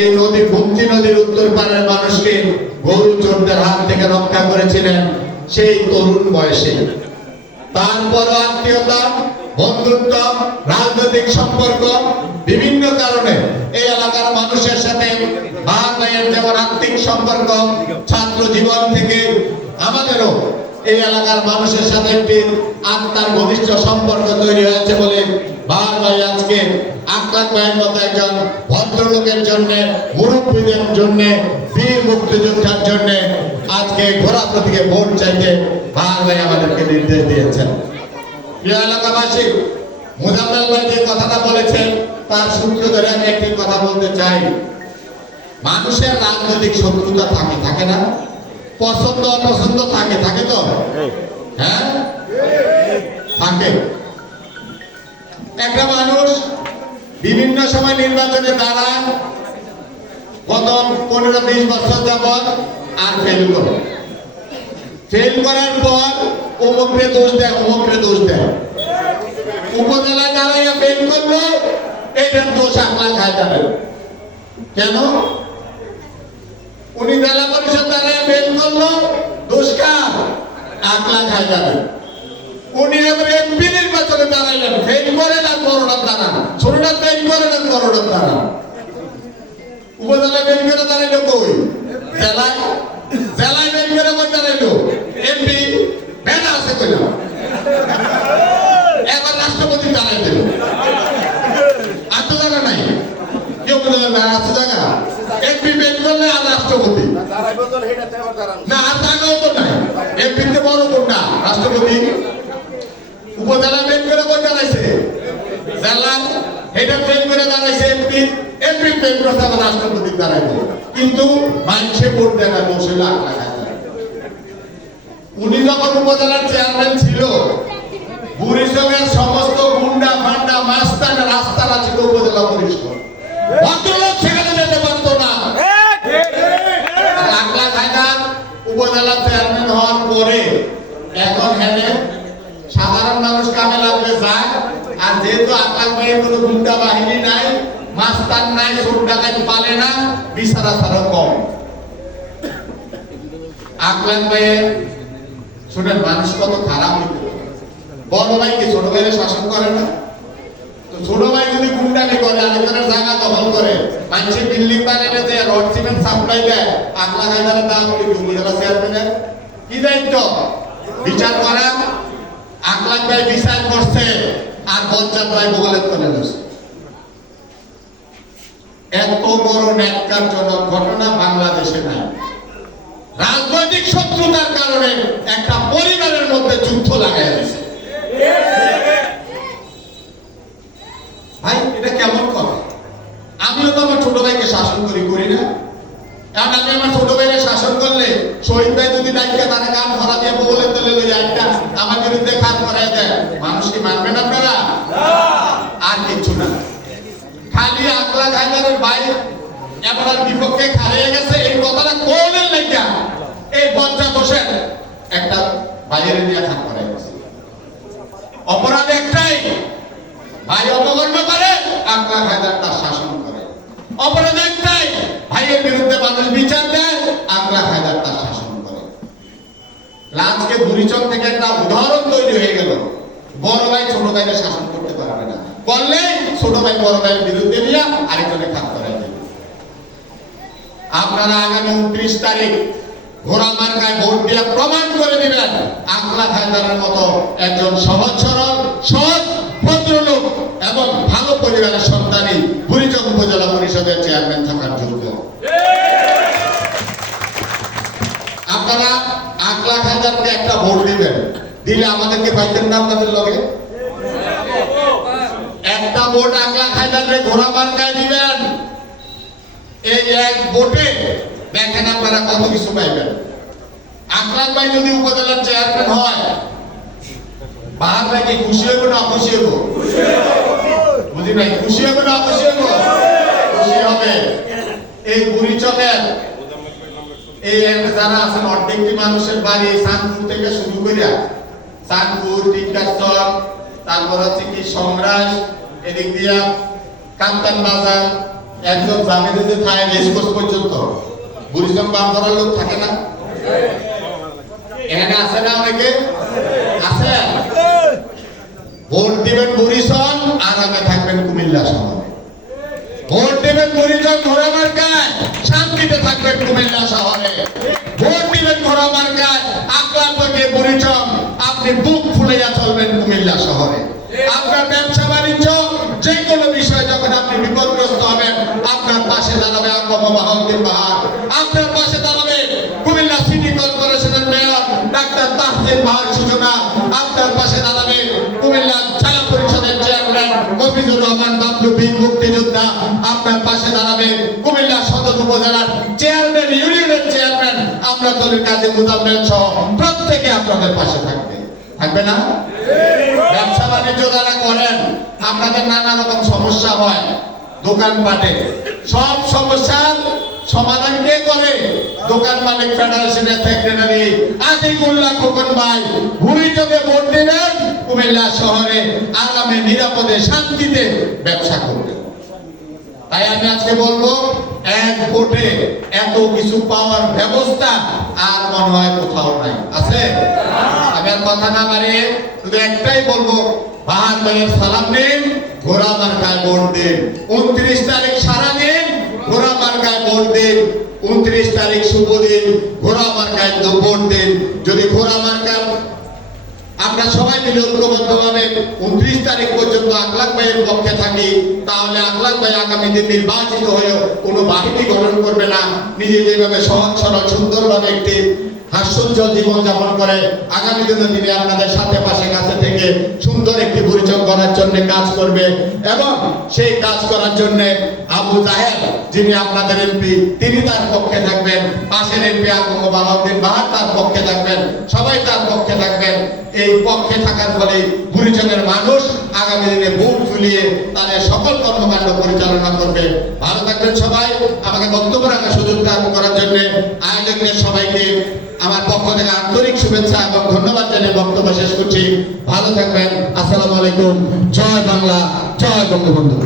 এই নদী ভুমতি নদীর উত্তর পাড়ের মানুষকে গরু চোরদের হাত থেকে রক্ষা করেছিলেন সেই তরুণ বয়সে। তারপর আত্মীয়তা, বন্ধুত্ব, রাজনৈতিক সম্পর্ক বিভিন্ন কারণে এই এলাকার মানুষের সাথে ভাইয়ের যেমন আত্মিক সম্পর্ক, ছাত্র জীবন থেকে আমাদেরও এই এলাকার মানুষের সাথে একটি আত্মার ঘনিষ্ঠ সম্পর্ক তৈরি হয়েছে বলে ভাই আজকে মতো একজন ভদ্রলোকের জন্য, মুরব্বীদের জন্য, বীর মুক্তিযোদ্ধার জন্য আজকে ঘোড়া প্রতীকে ভোট চাইতে ভাই আমাদেরকে নির্দেশ দিয়েছেন। এলাকাবাসী, মুজাম্মেল ভাই যে কথাটা বলেছেন, তার সূত্র ধরে আমি একটি কথা বলতে চাই। মানুষের রাজনৈতিক শত্রুতা থাকে থাকে না। পছন্দ, অপছন্দ থাকে থাকে তো? হ্যাঁ? থাকে। একটা মানুষ বিভিন্ন সময় নির্বাচনে তারা গত পনেরো বিশ বছর যাবৎ আর ফেল করে। ফেল করার পর অমুকরে দোষ দেয়, অমুকরে দোষ দেয়। উপজেলায় দাঁড়াইয়া ফেল করল, এটার দোষ আকলা খায় যাবে। কেন? উনি জেলা পরিষদ দাঁড়াইয়া ফেল করল, দোষ কার? আকলা খায় যাবে। উনি এবার এমপি নির্বাচনে দাঁড়াইলেন ফেল করেন আর ফেল করোনার দাঁড়ান উপজেলায় ফেল করে দাঁড়াইলো কই? জেলায়। জেলায় বের করে কই দাঁড়াইলো? এমপি বেড়া আছে কইলাম এবার রাষ্ট্রপতি দাঁড়াই দিল। আর তো জায়গা নাই। কেউ বলে না আছে জায়গা? এমপি বের করলে আর রাষ্ট্রপতি। দাঁড়াই না, আর জায়গাও তো নাই। এমপিতে বড় কোনটা রাষ্ট্রপতি। উপজেলা বের করে কই দাঁড়াইছে? জেলা এটা বের করে এমপি এমপি বের করে রাষ্ট্রপতি দাঁড়াইছে কিন্তু মানুষে ভোট না লাখ লাখ উনি যখন উপজেলার চেয়ারম্যান ছিল বুড়িসঙ্গের সমস্ত গুন্ডা ফান্ডা মাস্তান রাস্তারা ছিল উপজেলা পরিষদ। ভদ্রলোক সেখানে যেতে পারতো না। লাখ লাখ উপজেলা চেয়ারম্যান হওয়ার পরে এখন হেনে সাধারণ মানুষ কামে লাগবে যায়। আর যেহেতু আকাশ ভাইয়ের কোনো গুন্ডা বাহিনী নাই মাস্তান নাই চোর ডাকাত পালে না, বিচারা ছাড়া কম। আকলান ভাইয়ের শুনেন, মানুষ কত খারাপ বড় ভাই কি ছোট ভাইয়ের শাসন করে না। তো ছোট ভাই যদি গুন্ডামি করে, আরেকজনের জায়গা দখল করে মানুষের বিল্ডিং বানাইলে যে রড, সিমেন্ট সাপ্লাই দেয়, আকলা হাজারের দাম কি উপজেলা চেয়ারম্যানের কি দায়িত্ব? বিচার করা। আকলাক ভাই বিচার করছে, আর বজ্জাত ভাই তলে বসে। এত বড় ন্যাক্কারজনক ঘটনা বাংলাদেশে নাই। রাজনৈতিক শত্রুতার কারণে একটা পরিবারের মধ্যে যুদ্ধ লাগাই দিয়েছে। ভাই এটা কেমন কথা? আমিও তো আমার ছোট ভাইকে শাসন করি করি না। এখন আমি আমার ছোট ভাইকে শাসন করলে শহীদ ভাই যদি ডাইকা তারা কান ধরা দিয়ে বলে তুলে একটা আমার বিরুদ্ধে কাজ করাই দেয়। মানুষ কি মানবেন আপনারা? আর কিচ্ছু না। খালি আকলা হায়দারের ভাই এবার বিপক্ষে খারিয়ে গেছে। এই কথাটা কোনের লেগা এই বঞ্চা বসে একটা বাইরে নিয়ে খান গেছে অপরাধ একটাই। ভাই অপকর্ম করে আকলা হায়দার তার শাসন করে। অপরাধ একটাই। ভাইয়ের বিরুদ্ধে মানুষ বিচার দেয় আকলা হায়দার তার শাসন করে। আজকে বুড়িচক থেকে একটা উদাহরণ তৈরি হয়ে গেল। বড় ভাই, ছোট ভাইকে শাসন করতে পারবে না। করলে ছোট ভাই, বড় ভাইয়ের বিরুদ্ধে নিয়ে আরেকজনে খাত করাই দেবে। আপনারা আগামী উনত্রিশ তারিখ ঘোড়া মার্কায় ভোট দিয়ে প্রমাণ করে দিবেন আকলা হায়দারের মতো একজন সহজ সরল সৎ ভদ্রলোক এবং ভালো পরিবারের সন্তানই বুড়িচক উপজেলা পরিষদের চেয়ারম্যান থাকার যোগ্য। আপনারা আট লাখ হাজারকে একটা ভোট দিবেন। দিলে আমাদেরকে পাইতেন না আপনাদের লগে? একটা ভোট এক লাখ হাজারে ঘোড়া মার্কায় দিবেন। এই এক ভোটে দেখেন আপনারা কত কিছু পাইবেন? আকলাক ভাই যদি উপজেলার চেয়ারম্যান হয়, বাহার ভাই কি খুশি হইব না খুশি হইব? বুঝি নাই, খুশি হবে না খুশি হইব? খুশি হবে। এই বুড়ি চলেন এই যারা আছেন, অর্ধেকটি মানুষের বাড়ি সানপুর থেকে শুরু করে সানপুর টিকাস্তর তারপর হচ্ছে কি সংগ্রাস এদিক দিয়া কাপ্তান বাজার, একজন জামিনে যে থাকে রেসকোর্স পর্যন্ত বুড়িচং বাম করার লোক থাকে না? এখানে আছে না অনেকে? আছে। ভোট দিবেন বুড়িচং আরামে থাকবেন কুমিল্লা শহরে। ভোট দিবেন বুড়িচং ঘোড়া মার্কায় শান্তিতে থাকবেন কুমিল্লা শহরে। ভোট দিবেন ঘোড়া মার্কায় আকলান্তকে বুড়িচং আপনি বুক ফুলিয়া চলবেন কুমিল্লা শহরে। আপনার ব্যবসা বাণিজ্য যে কোনো বিষয় যখন আপনি বিপদগ্রস্ত হবেন আপনার পাশে দাঁড়াবে আকম আপনার পাশে দাঁড়াবে কুমিল্লা সিটি কর্পোরেশনের মেয়র ডাক্তার তাহসিন বাহার সূচনা আপনার পাশে দাঁড়াবে কুমিল্লা জেলা পরিষদের চেয়ারম্যান মফিজুর রহমান বাবলু বীর মুক্তিযোদ্ধা। আপনার পাশে দাঁড়াবে কুমিল্লা সদর উপজেলার চেয়ারম্যান ইউনিয়নের চেয়ারম্যান আমরা দলের কাজে মুজাম্মেল সহ প্রত্যেকে আপনাদের পাশে থাকবে। থাকবে না? ব্যবসা বাণিজ্য যারা করেন আপনাদের নানা রকম সমস্যা হয়। দোকানপাটে সব সমস্যার সমাধান কে করে? দোকান মালিক ফেডারেশনের সেক্রেটারি আতিকুল্লাহ খোকন ভাই। ভুড়িচকে ভোট দিবেন কুমিল্লা শহরে আরামে নিরাপদে শান্তিতে ব্যবসা করবে তাই আমি আজকে বলব, এক ভোটে এত কিছু পাওয়ার ব্যবস্থা আর মনে হয় কোথাও নাই। আছে? আমি কথা না বাড়িয়ে শুধু একটাই বলব, বাহাত্তরের সালাম দিন। ঘোড়া মার্কায় ভোট দিন। উনত্রিশ তারিখ সারা দিন ঘোড়া মার্কায় ভোট দিন। উনত্রিশ তারিখ শুভ দিন ঘোড়া মার্কায় ভোট দিন। যদি ঘোড়া মার্কার আমরা সবাই মিলে ঐক্যবদ্ধভাবে উনত্রিশ তারিখ পর্যন্ত আকলাক ভাইয়ের পক্ষে থাকি, তাহলে আকলাক ভাই আগামী দিন নির্বাচিত হয়েও কোনো বাহিনী গঠন করবে না। নিজে যেভাবে সহজ, সরল, সুন্দরভাবে একটি হাস্যোজ্জ্বল জীবন যাপন করে আগামী দিনে আপনাদের সাথে পাশে কাছে থেকে সুন্দর একটি পরিচয় করার জন্য কাজ করবে। এবং সেই কাজ করার জন্য আবু জাহেদ যিনি আপনাদের এমপি, তিনি তার পক্ষে থাকবেন। পাশের এমপি বাহার তার পক্ষে থাকবেন। সবাই তার পক্ষে থাকবেন। এই পক্ষে থাকার ফলে বুড়িচকের মানুষ আগামী দিনে বুক ফুলিয়ে তাদের সকল কর্মকাণ্ড পরিচালনা করবে। ভালো থাকবেন সবাই। আমাকে বক্তব্য রাখার সুযোগ দান করার জন্য আয়োজকদের সবাইকে আমার পক্ষ থেকে আন্তরিক শুভেচ্ছা এবং ধন্যবাদ জানিয়ে বক্তব্য শেষ করছি। ভালো থাকবেন। আসসালামু আলাইকুম। জয় বাংলা, জয় বঙ্গবন্ধু।